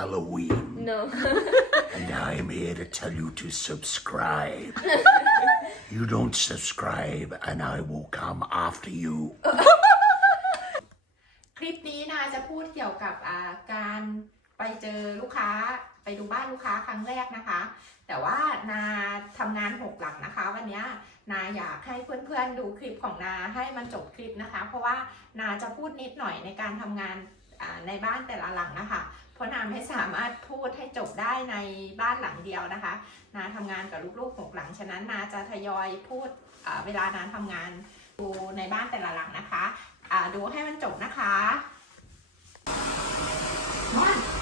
It's Halloween, No. and I'm here to tell you to subscribe. you don't subscribe, and I will come after you. คลิปนี้นาจะพูดเกี่ยวกับอ่าการไปเจอลูกค้าไปดูบ้านลูกค้าครั้งแรกนะคะ แต่ว่านาทำงานหกหลังนะคะ วันเนี้ยนาอยากให้เพื่อนๆดูคลิปของนาให้มันจบคลิปนะคะ เพราะว่านาจะพูดนิดหน่อยในการทำงานอ่าในบ้านแต่ละหลังนะคะเพราะนาไม่สามารถพูดให้จบได้ในบ้านหลังเดียวนะคะนาทำงานกับลูกๆหกหลังฉะนั้นนาจะทยอยพูดเวลานาทำงานดูในบ้านแต่ละหลังนะคะดูให้มันจบนะคะมอ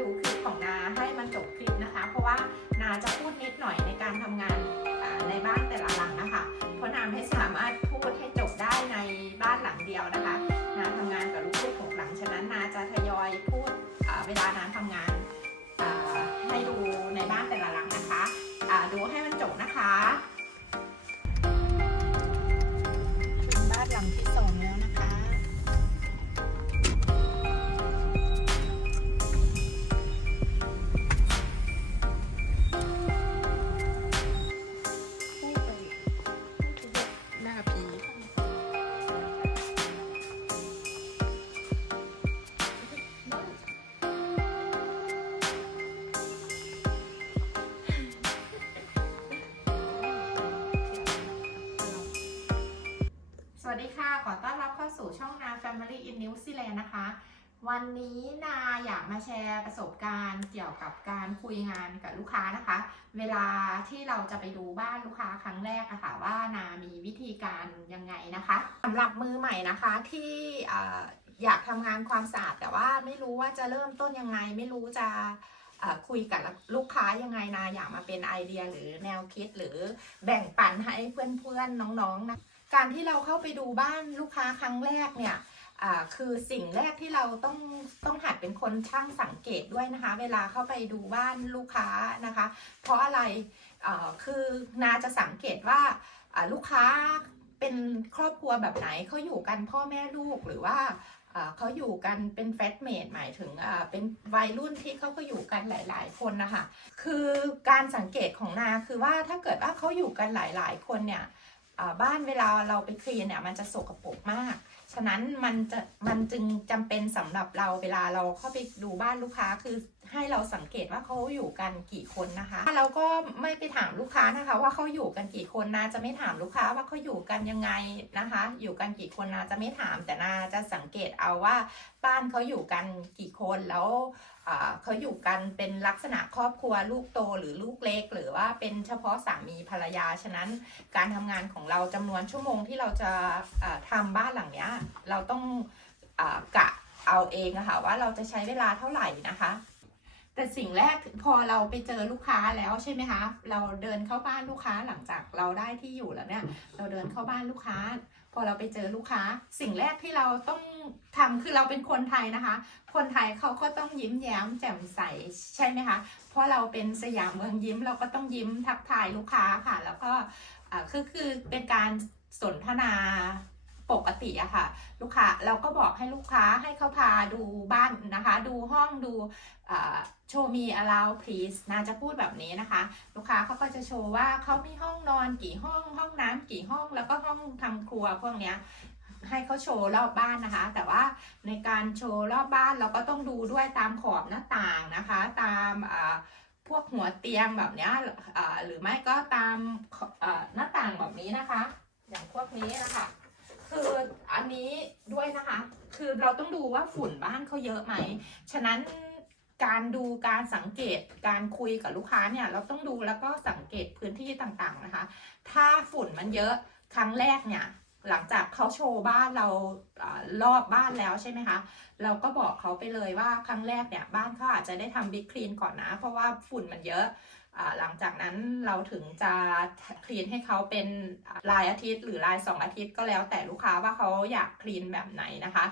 ดูคลิปของนาให้มันจบคลิปนะคะ เพราะว่านาจะพูดนิดหน่อยในการทำงานในบ้านแต่ละหลังนะคะเพราะนาไม่ทราบ ขอต้อนรับเข้าสู่ช่องนา Family in New Zealand นะคะ วันนี้นาอยากมาแชร์ประสบการณ์เกี่ยวกับการคุยงานกับลูกค้านะคะ เวลาที่เราจะไปดูบ้านลูกค้าครั้งแรกอะค่ะว่านามีวิธีการยังไงนะคะสำหรับมือใหม่นะคะที่ออยากทำงานความสะอาดแต่ว่าไม่รู้ว่าจะเริ่มต้นยังไง ไม่รู้จะคุยกับลูกค้ายังไงนาอยากมาเป็นไอเดียหรือแนวคิดหรือแบ่งปันให้เพื่อนๆน้องๆนะ การที่เราเข้าไปดูบ้านลูกค้าครั้งแรกเนี่ยคือสิ่งแรกที่เราต้องต้องหัดเป็นคนช่างสังเกตด้วยนะคะ เวลาเข้าไปดูบ้านลูกค้านะคะ เพราะอะไรคือนาจะสังเกตว่าลูกค้าเป็นครอบครัวแบบไหนเขาอยู่กันพ่อแม่ลูกหรือว่าเขาอยู่กันเป็นแฟตเมดหมายถึงเป็นวัยรุ่นที่เขาก็อยู่กันหลาย ๆ คนนะคะ คือการสังเกตของนาคือว่าถ้าเกิดว่าเขาอยู่กันหลาย ๆ คนเนี่ย บ้านเวลาเราไปเคลียร์เนี่ยมันจะสกปรกมาก ฉะนั้นมันจะมันจึงจำเป็นสำหรับเราเวลาเราเข้าไปดูบ้านลูกค้าคือ ให้เราสังเกตว่าเขาอยู่กันกี่คนนะคะเราก็ไม่ไปถามลูกค้านะคะ ว่าเขาอยู่กันกี่คนนาจะไม่ถามลูกค้าว่าเขาอยู่กันยังไงนะคะ อยู่กันกี่คนนาจะไม่ถามแต่นาจะสังเกตเอาว่าบ้านเขาอยู่กันกี่คนแล้วเขาอยู่กันเป็นลักษณะครอบครัวลูกโตหรือลูกเล็ก หรือว่าเป็นเฉพาะสามีภรรยา ฉะนั้นการทำงานของเราจำนวนชั่วโมงที่เราจะอ่าทำบ้านหลังเนี้ยเราต้องอากะเอาเองอะค่ะว่าเราจะใช้เวลาเท่าไหร่นะคะ แต่สิ่งแรกพอเราไปเจอลูกค้าแล้วใช่ไหมคะ เราเดินเข้าบ้านลูกค้าหลังจากเราได้ที่อยู่แล้วเนี่ย เราเดินเข้าบ้านลูกค้า พอเราไปเจอลูกค้า สิ่งแรกที่เราต้องทำคือเราเป็นคนไทยนะคะ คนไทยเขาก็ต้องยิ้มแย้มแจ่มใสใช่ไหมคะ เพราะเราเป็นสยามเมืองยิ้มเราก็ต้องยิ้มทักทายลูกค้าค่ะ แล้วก็อ่าคือคือเป็นการสนทนา ปกติอะค่ะ ลูกค้าเราก็บอกให้ลูกค้าให้เขาพาดูบ้านนะคะ ดูห้องดูโชว์มี allow please นาจะพูดแบบนี้นะคะ ลูกค้าเขาก็จะโชว์ว่าเขามีห้องนอนกี่ห้องห้องน้ำกี่ห้องแล้วก็ห้องทำครัวพวกเนี้ยให้เขาโชว์รอบบ้านนะคะ แต่ว่าในการโชว์รอบบ้านเราก็ต้องดูด้วยตามขอบหน้าต่างนะคะ ตามพวกหัวเตียงแบบเนี้ยหรือไม่ก็ตามหน้าต่างแบบนี้นะคะ อย่างพวกนี้นะคะ คืออันนี้ด้วยนะคะ คือเราต้องดูว่าฝุ่นบ้านเขาเยอะไหม ฉะนั้นการดูการสังเกตการคุยกับลูกค้าเนี่ย เราต้องดูแล้วก็สังเกตพื้นที่ต่างๆนะคะ ถ้าฝุ่นมันเยอะครั้งแรกเนี่ยหลังจากเขาโชว์บ้านเรารอบบ้านแล้วใช่ไหมคะ เราก็บอกเขาไปเลยว่าครั้งแรกเนี่ยบ้านเขาอาจจะได้ทำบิ๊กคลีนก่อนนะ เพราะว่าฝุ่นมันเยอะ หลังจากนั้นเราถึงจะคลีนให้เขาเป็นรายอาทิตย์ หรือรายสองอาทิตย์ก็แล้วแต่ลูกค้าว่าเขาอยากคลีนแบบไหนนะคะ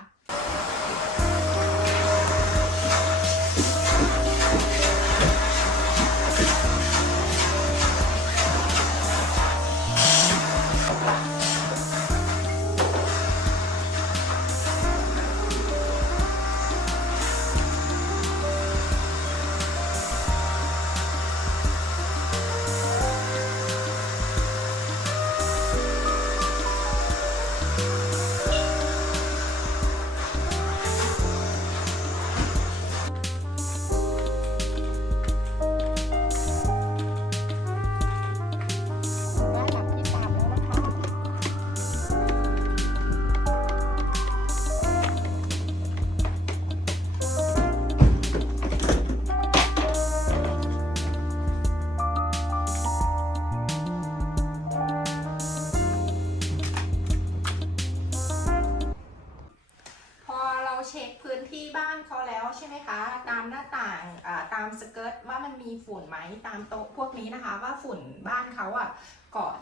ไหมตามโต๊ะพวกนี้นะคะ ว่าฝุ่นบ้านเขาอะเกาะ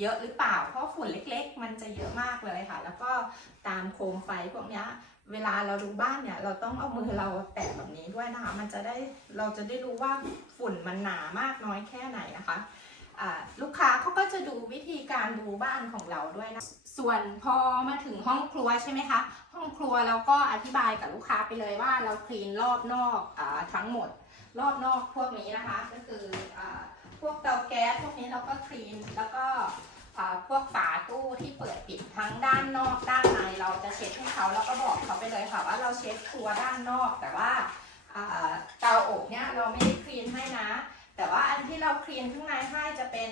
เยอะหรือเปล่า เพราะฝุ่นเล็ก ๆ มันจะเยอะมากเลยค่ะ แล้วก็ตามโคมไฟพวกนี้เวลาเราดูบ้านเนี่ยเราต้องเอามือเราแตะแบบนี้ด้วยนะคะ มันจะได้เราจะได้รู้ว่าฝุ่นมันหนามากน้อยแค่ไหนนะคะลูกค้าเขาก็จะดูวิธีการดูบ้านของเราด้วยนะ ส่วนพอมาถึงห้องครัวใช่ไหมคะ ห้องครัวเราก็อธิบายกับลูกค้าไปเลยว่าเราคลีนรอบนอกอทั้งหมด รอบนอกพวกนี้นะคะ ก็คืออพวกเตาแก๊สพวกนี้เราก็คลีนแล้วก็พวกฝาตู้ที่เปิดปิดทั้งด้านนอกด้านในเราจะเช็ดให้เขาแล้วก็บอกเขาไปเลยค่ะว่าเราเช็ดครัวด้านนอกแต่ว่าอ่าเตาอบเนี่ยเราไม่ได้คลีนให้นะ แต่ว่าอันที่เราคลีนข้างในให้จะเป็น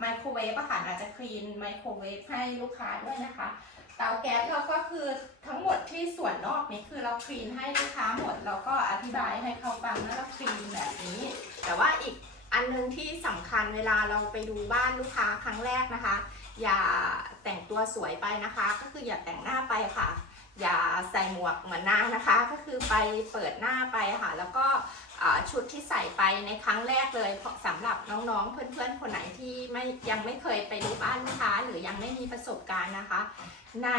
ไมโครเวฟอะค่ะอาจจะคลีนไมโครเวฟให้ลูกค้าด้วยนะคะเตาแก๊สเราก็คือทั้งหมดที่ส่วนนอกนี้คือเราคลีนให้ลูกค้าหมดเราก็อธิบายให้เขาฟังว่าเราคลีนแบบนี้ แต่ว่าอีกอันนึงที่สำคัญเวลาเราไปดูบ้านลูกค้าครั้งแรกนะคะ อย่าแต่งตัวสวยไปนะคะ ก็คืออย่าแต่งหน้าไปค่ะ อย่าใส่หมวกเหมือนหน้านะคะ ก็คือไปเปิดหน้าไปค่ะ แล้วก็ ชุดที่ใส่ไปในครั้งแรกเลยเพราะสำหรับน้องๆ เพื่อนๆ คนไหนที่ไม่ยังไม่เคยไปดูบ้านลูกค้าหรือยังไม่มีประสบการณ์นะคะ ใน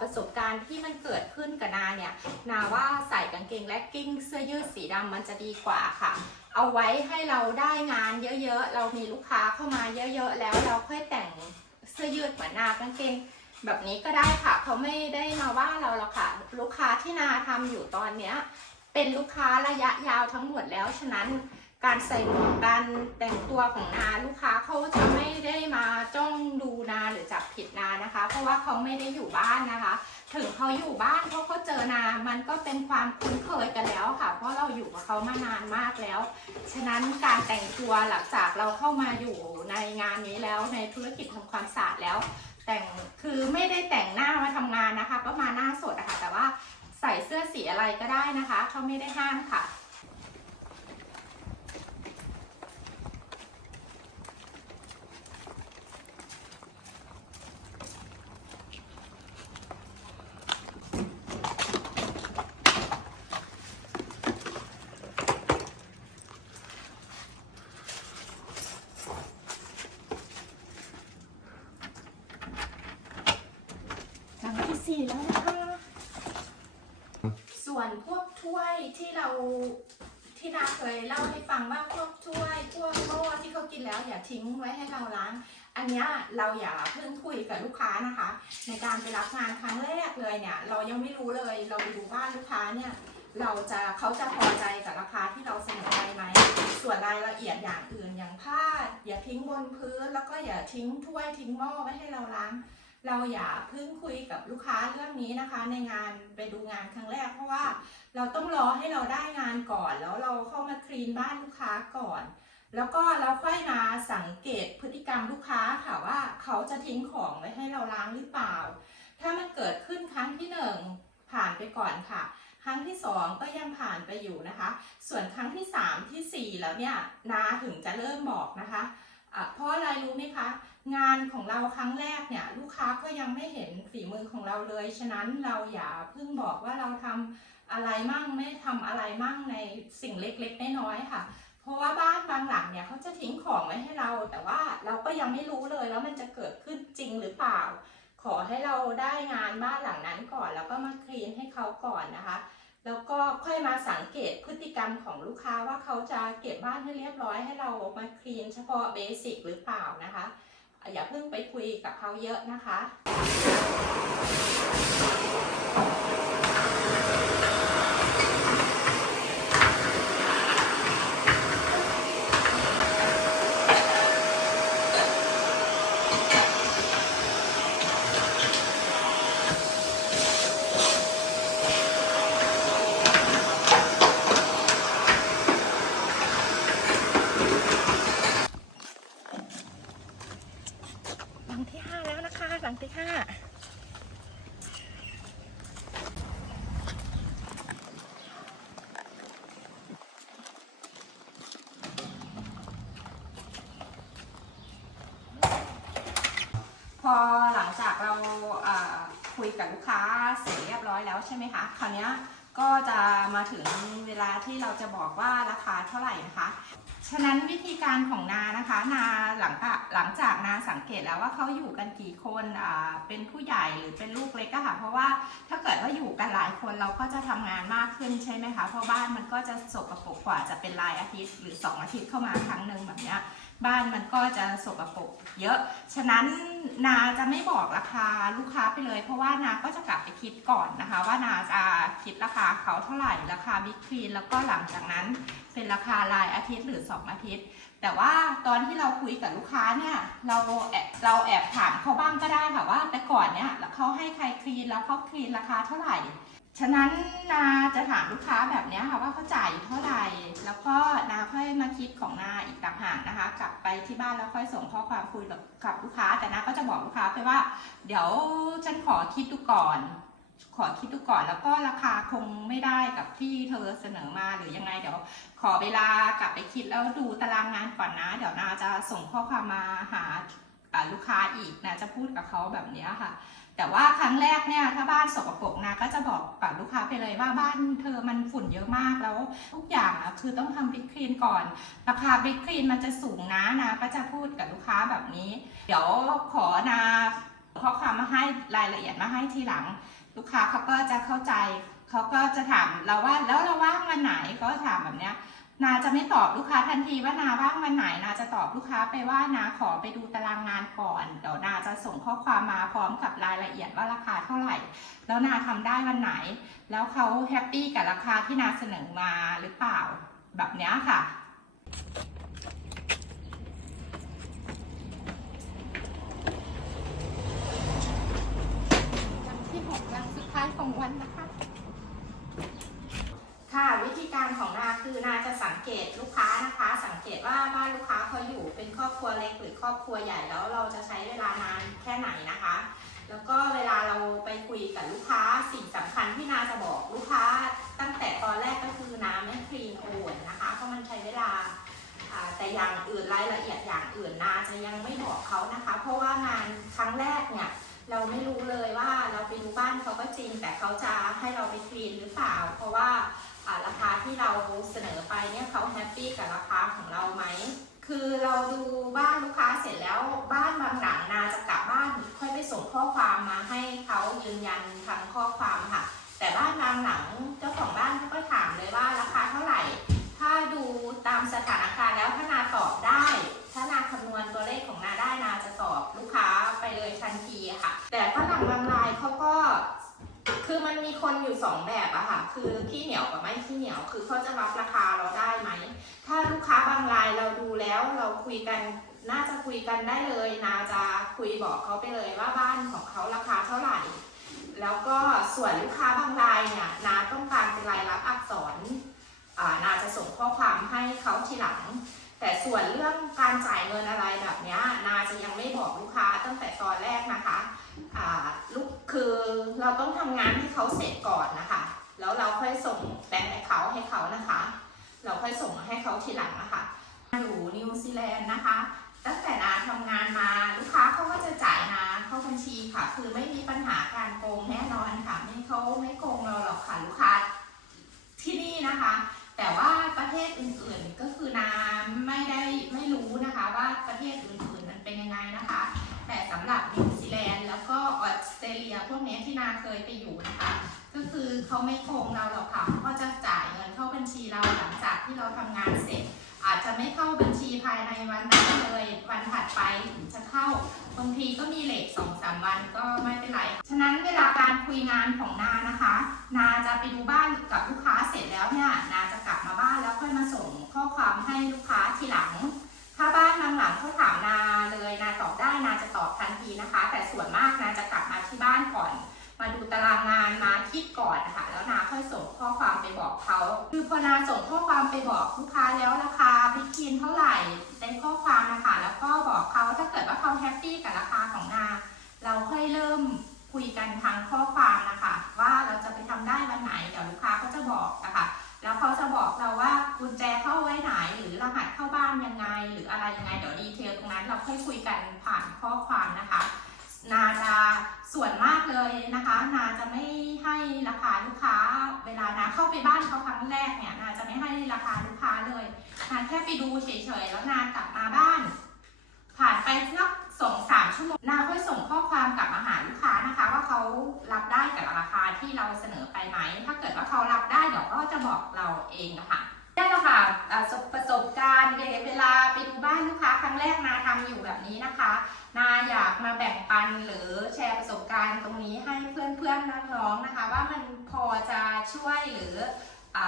ประสบการณ์ที่มันเกิดขึ้นกับนาเนี่ยนาว่าใส่กางเกงและกิ้งเสื้อยืดสีดำมันจะดีกว่าค่ะ เอาไว้ให้เราได้งานเยอะๆ เรามีลูกค้าเข้ามาเยอะๆ แล้วเราค่อยแต่งเสื้อยืดเหมือนนากางเกงแบบนี้ก็ได้ค่ะเขาไม่ได้มาว่าเราหรอกค่ะ ลูกค้าที่นาทำอยู่ตอนเนี้ย เป็นลูกค้าระยะยาวทั้งหมดแล้ว ฉะนั้นการใส่หมวกการแต่งตัวของนาลูกค้าเขาจะไม่ได้มาจ้องดูนาหรือจับผิดนานะคะ เพราะว่าเขาไม่ได้อยู่บ้านนะคะ ถึงเขาอยู่บ้านเขาก็เจอนา มันก็เป็นความคุ้นเคยกันแล้วค่ะ เพราะเราอยู่กับเขามานานมากแล้ว ฉะนั้นการแต่งตัวหลังจากเราเข้ามาอยู่ในงานนี้แล้วในธุรกิจทำความสะอาดแล้ว แต่งคือไม่ได้แต่งหน้ามาทำงานนะคะ ก็มาหน้าสดอะค่ะแต่ว่า ใส่เสื้อสีอะไรก็ได้นะคะ เขาไม่ได้ห้ามค่ะ หลังที่สี่แล้วนะคะ ส่วนพวกถ้วยที่เราที่นาเคยเล่าให้ฟังว่าพวกถ้วยพวกหม้อที่เขากินแล้วอย่าทิ้งไว้ให้เราล้าง อันนี้เราอย่าเพิ่งคุยกับลูกค้านะคะ ในการไปรับงานครั้งแรกเลยเนี่ย เรายังไม่รู้เลยเราไปดูบ้านลูกค้าเนี่ยเราจะเขาจะพอใจกับราคาที่เราเสนอไปไหม ส่วนรายละเอียดอย่างอื่นอย่างผ้าอย่าทิ้งบนพื้น แล้วก็อย่าทิ้งถ้วยทิ้งหม้อไว้ให้เราล้าง เราอย่าเพิ่งคุยกับลูกค้าเรื่องนี้นะคะ ในงานไปดูงานครั้งแรก เพราะว่าเราต้องรอให้เราได้งานก่อน แล้วเราเข้ามาคลีนบ้านลูกค้าก่อน แล้วก็เราค่อยมาสังเกตพฤติกรรมลูกค้าค่ะว่าเขาจะทิ้งของไว้ให้เราล้างหรือเปล่า ถ้ามันเกิดขึ้นครั้งที่หนึ่งผ่านไปก่อนค่ะครั้งที่สองก็ยังผ่านไปอยู่นะคะ ส่วนครั้งที่สามที่สี่แล้วเนี่ยนาถึงจะเริ่มบอกนะคะะเพราะอะไรรู้ไหมคะงานของเราครั้งแรกเนี่ยลูกค้าก็ยังไม่เห็นฝีมือของเราเลย ฉะนั้นเราอย่าเพิ่งบอกว่าเราทำอะไรมั่งไม่ทำอะไรมั่งในสิ่งเล็กๆน้อยๆค่ะ เพราะว่าบ้านบางหลังเนี่ยเขาจะทิ้งของไว้ให้เรา แต่ว่าเราก็ยังไม่รู้เลยแล้วมันจะเกิดขึ้นจริงหรือเปล่า ขอให้เราได้งานบ้านหลังนั้นก่อน แล้วก็มาคลีนให้เขาก่อนนะคะแล้วก็ค่อยมาสังเกตพฤติกรรมของลูกค้าว่าเขาจะเก็บบ้านให้เรียบร้อยให้เรามาคลีนเฉพาะเบสิกหรือเปล่านะคะ อย่าเพิ่งไปคุยกับเขาเยอะนะคะ หลังที่ห้าแล้วนะคะ หลังที่ห้าพอหลังจากเราเอ่อคุยกับลูกค้าเสร็จเรียบร้อยแล้วใช่ไหมคะ คราวเนี้ยก็จะมาถึงเวลาที่เราจะบอกว่าราคาเท่าไหร่นะคะ ฉะนั้นวิธีการของนานะคะ นาหลังจากหลังจากนาสังเกตแล้วว่าเขาอยู่กันกี่คนเป็นผู้ใหญ่หรือเป็นลูกเล็กอะค่ะ เพราะว่าถ้าเกิดว่าอยู่กันหลายคนเราก็จะทำงานมากขึ้นใช่ไหมคะเพราะบ้านมันก็จะสกปรกกว่าจะเป็นรายอาทิตย์ หรือสองอาทิตย์เข้ามาครั้งหนึ่งแบบเนี้ย บ้านมันก็จะสกปรกเยอะ ฉะนั้นนาจะไม่บอกราคาลูกค้าไปเลย เพราะว่านาก็จะกลับไปคิดก่อนนะคะ ว่านาจะคิดราคาเขาเท่าไหร่ราคาบิ๊กคลีนแล้วก็หลังจากนั้นเป็นราคารายอาทิตย์หรือ 2 อาทิตย์ แต่ว่าตอนที่เราคุยกับลูกค้าเนี่ยเราแอบเราแอบถามเขาบ้างก็ได้ค่ะว่าแต่ก่อนเนี่ยเขาให้ใครคลีนแล้วเขาคลีนราคาเท่าไหร่ ฉะนั้นนาจะถามลูกค้าแบบนี้ค่ะว่าเขาจ่ายอยู่เท่าไหร่ แล้วก็นาค่อยมาคิดของนาอีกต่างหากนะคะ กลับไปที่บ้านแล้วค่อยส่งข้อความคุยกับลูกค้า แต่นาก็จะบอกลูกค้าไปว่า เดี๋ยวฉันขอคิดดูก่อน ขอคิดดูก่อนแล้วก็ราคาคงไม่ได้กับที่เธอเสนอมาหรือยังไงเดี๋ยว ขอเวลากลับไปคิดแล้วดูตารางงานก่อนนะ เดี๋ยวนาจะส่งข้อความมาหาลูกค้าอีกนะจะพูดกับเขาแบบนี้ค่ะ แต่ว่าครั้งแรกเนี่ยถ้าบ้านสกปรกนะก็จะบอกกับลูกค้าไปเลยว่าบ้านเธอมันฝุ่นเยอะมากแล้วทุกอย่างอะคือต้องทำบิ๊กคลีนก่อน ราคาบิ๊กคลีนมันจะสูงนะนะ ก็จะพูดกับลูกค้าแบบนี้ เดี๋ยวขอนาข้อความมาให้รายละเอียดมาให้ทีหลัง ลูกค้าเขาก็จะเข้าใจเขาก็จะถามเราว่าแล้วเราว่างวันไหนก็ถามแบบเนี้ย นาจะไม่ตอบลูกค้าทันทีว่านาว่างวันไหนนาจะตอบลูกค้าไปว่านาขอไปดูตารางงานก่อนเดี๋ยวนาจะส่งข้อความมาพร้อมกับรายละเอียดว่าราคาเท่าไหร่ แล้วนาทำได้วันไหน แล้วเขาแฮปปี้กับราคาที่นาเสนอมาหรือเปล่าแบบเนี้ยค่ะ วันที่หกวันสุดท้ายของวันนะคะ ค่ะวิธีการของนาคือนาจะสังเกตลูกค้านะคะ สังเกตว่าบ้านลูกค้าเขาอยู่เป็นครอบครัวเล็กหรือ ครอบครัวใหญ่แล้วเราจะใช้เวลานานแค่ไหนนะคะ แล้วก็เวลาเราไปคุยกับลูกค้าสิ่งสำคัญที่นาจะบอกลูกค้า ตั้งแต่ตอนแรกก็คือน้ำไม่คลีนโอนนะคะเพราะมันใช้เวลาแต่อย่างอื่นรายละเอียดอย่างอื่นนาจะยังไม่บอกเขานะคะ เพราะว่างานครั้งแรกเนี่ยเราไม่รู้เลยว่าเราไปดูบ้านเขาก็จริง แต่เขาจะให้เราไปคลีนหรือเปล่า เพราะว่าราคาที่เราเสนอไปเนี่ยเขาแฮปปี้กับราคาของเราไหม คือเราดูบ้านลูกค้าเสร็จแล้วบ้านบางหลังนาจะกลับบ้านค่อยไปส่งข้อความมาให้เขายืนยันทางข้อความค่ะ แต่บ้านบางหลังเจ้าของบ้านเขาก็ถามเลยว่าราคาเท่าไหร่ ถ้าดูตามสถานการณ์แล้วถ้านาตอบได้ ถ้านาคำนวณตัวเลขของนาได้นาจะตอบลูกค้าไปเลยทันทีค่ะ แต่ฝรั่งบางรายเขาก็คือมันมีคนอยู่สองแบบอะค่ะ คือขี้เหนียวกับไม่ขี้เหนียว คือเขาจะรับราคาเราได้ ไหม ถ้าลูกค้าบางรายเราดูแล้วเราคุยกันน่าจะคุยกันได้เลยนาจะคุยบอกเขาไปเลยว่าบ้านของเขาราคาเท่าไหร่ แล้วก็ส่วนลูกค้าบางรายเนี่ยนาต้องการเป็นรายรับอักษรนาจะส่งข้อความให้เขาทีหลัง แต่ส่วนเรื่องการจ่ายเงินอะไรแบบเนี้ยนาจะยังไม่บอกลูกค้าตั้งแต่ตอนแรกนะคะลูกคือเราต้องทำงานให้เขาเสร็จก่อนนะคะ แล้วเราค่อยส่งแบงค์ให้เขาให้เขานะคะ เราค่อยส่งให้เขาทีหลังนะคะอยู่นิวซีแลนด์นะคะ ตั้งแต่นาทำงานมาลูกค้าเขาก็จะจ่ายนาเข้าบัญชีค่ะ คือไม่มีปัญหาการโกงแน่นอนค่ะไม่เขาไม่โกงเราหรอกค่ะลูกค้าที่นี่นะคะ แต่ว่าประเทศอื่นๆก็คือนาไม่ได้ไม่รู้นะคะว่าประเทศอื่นๆมันเป็นยังไงนะคะ แต่สำหรับนิวซีแลนด์แล้วก็ออสเตรเลียพวกนี้ที่นาเคยไปอยู่นะคะ ก็คือเขาไม่โกงเราหรอกค่ะ วันก็ไม่เป็นไร ฉะนั้นเวลาการคุยงานของนานะคะ นาจะไปดูบ้านกับลูกค้าเสร็จแล้วเนี่ยนาจะกลับมาบ้านแล้วค่อยมาส่งข้อความให้ลูกค้าทีหลัง ถ้าบ้านบางหลังเขาถามนาเลยนาตอบได้นาจะตอบทันทีนะคะ แต่ส่วนมากนาจะกลับมาที่บ้านก่อน มาดูตารางงานมาคิดก่อนนะคะแล้วนาค่อยส่งข้อความไปบอกเขาคือพอนาส่งข้อความไปบอกลูกค้าแล้วราคาพิกินเท่าไหร่ในข้อความนะคะแล้วก็บอกเขาถ้าเกิดว่าเขาแฮปปี้กับราคาของนา แจเข้าไว้ไหนหรือรหัสเข้าบ้านยังไง หรืออะไรยังไงเดี๋ยวดีเทลตรงนั้นเราค่อยคุยกันผ่านข้อความนะคะ นาจะส่วนมากเลยนะคะ นาจะไม่ให้ราคาลูกค้า เวลานาเข้าไปบ้านเขาครั้งแรกเนี่ยนาจะไม่ให้ราคาลูกค้าเลยนาแค่ไปดูเฉยๆแล้วนากลับมาบ้าน ผ่านไปสักสองสามชั่วโมงนาค่อยส่งข้อความกลับมาหาลูกค้านะคะ ว่าเขารับได้กับราคาที่เราเสนอไปไหมถ้าเกิดว่าเขารับได้เดี๋ยวก็จะบอกเราเองนะคะ นี่แหละค่ะประสบการณ์เวลาไปดูบ้านลูกค้าครั้งแรกนาทำอยู่แบบนี้นะคะ นาอยากมาแบ่งปันหรือแชร์ประสบการณ์ตรงนี้ให้เพื่อนๆน้องๆนะคะ ว่ามันพอจะช่วยหรืออ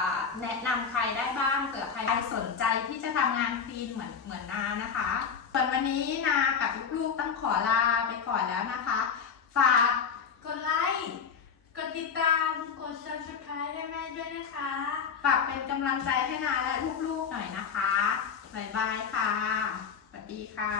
แนะนำใครได้บ้างเผื่อใครสนใจที่จะทำงานคลีนเหมือนเหมือนนานะคะส่วนวันนี้นากับลูกๆต้องขอลาไปก่อนแล้วนะคะ ฝากกดไลค์ กดติดตาม กด subscribe ให้แม่ด้วยนะคะ ฝากเป็นกำลังใจให้นาและลูกๆหน่อยนะคะบายบายค่ะ สวัสดีค่ะ